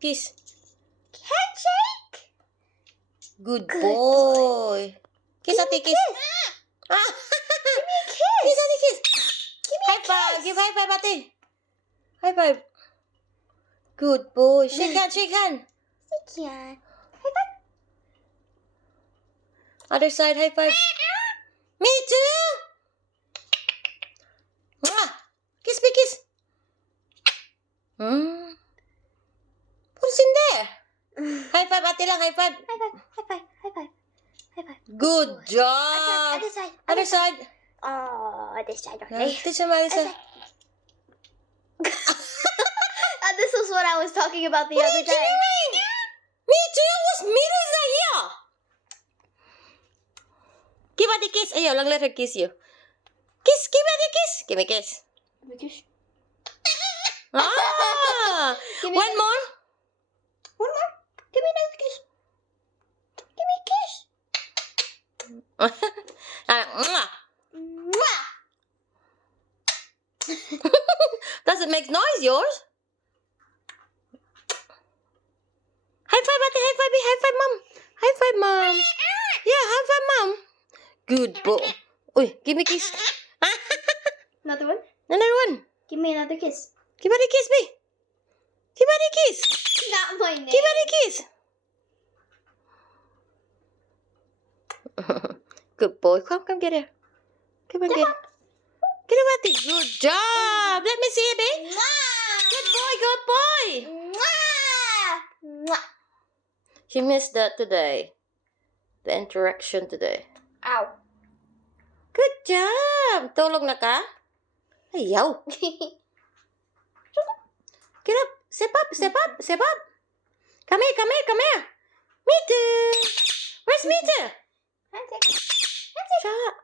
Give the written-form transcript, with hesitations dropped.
Kiss. Handshake. Good Good boy. Kiss, ate, kiss. Ah. Give me a kiss. Kiss, ate, kiss. Give me High a five. kiss. Give high five, ate. High five. Good boy. Shake hand, shake hand. Yeah. High five. Other side, high five. Me too. Mwah. Kiss me, kiss. What's in there? High five, ate lang, high five. High five. High five. High five. High five. Good job. Other side. Other side. Oh, this side. Okay. Teacher Marisa. This is what I was talking about the What are other you day. doing? Me too. Was Mirza here? Give her the kiss. Ayaw lang, let her kiss you. Kiss. Give her the kiss. Give me a kiss. Ah. Give me One more. One more. Give me another kiss. Give me a kiss. Mwah. Mwah. Does it make noise, yours? High five, ate. High five, high five, mom. High five, mom. Yeah, high five, mom. Good boy. Uy, give me a kiss. Another one. Another one. Give me another kiss. Give her the kiss, me. Give her the kiss. Not my name. Give her the kiss. Good boy. Come get her. Come on, get her. Get her, ate. Good job. Let me see it, babe. Good boy, good boy. Mwah. She missed that today. The interaction today. Ow. Good job. Tulog na ka? Ayaw. Get up. Step up, step up, step up. Come here, come here, come here. Me too. Where's Me too? Handshake. Shut up.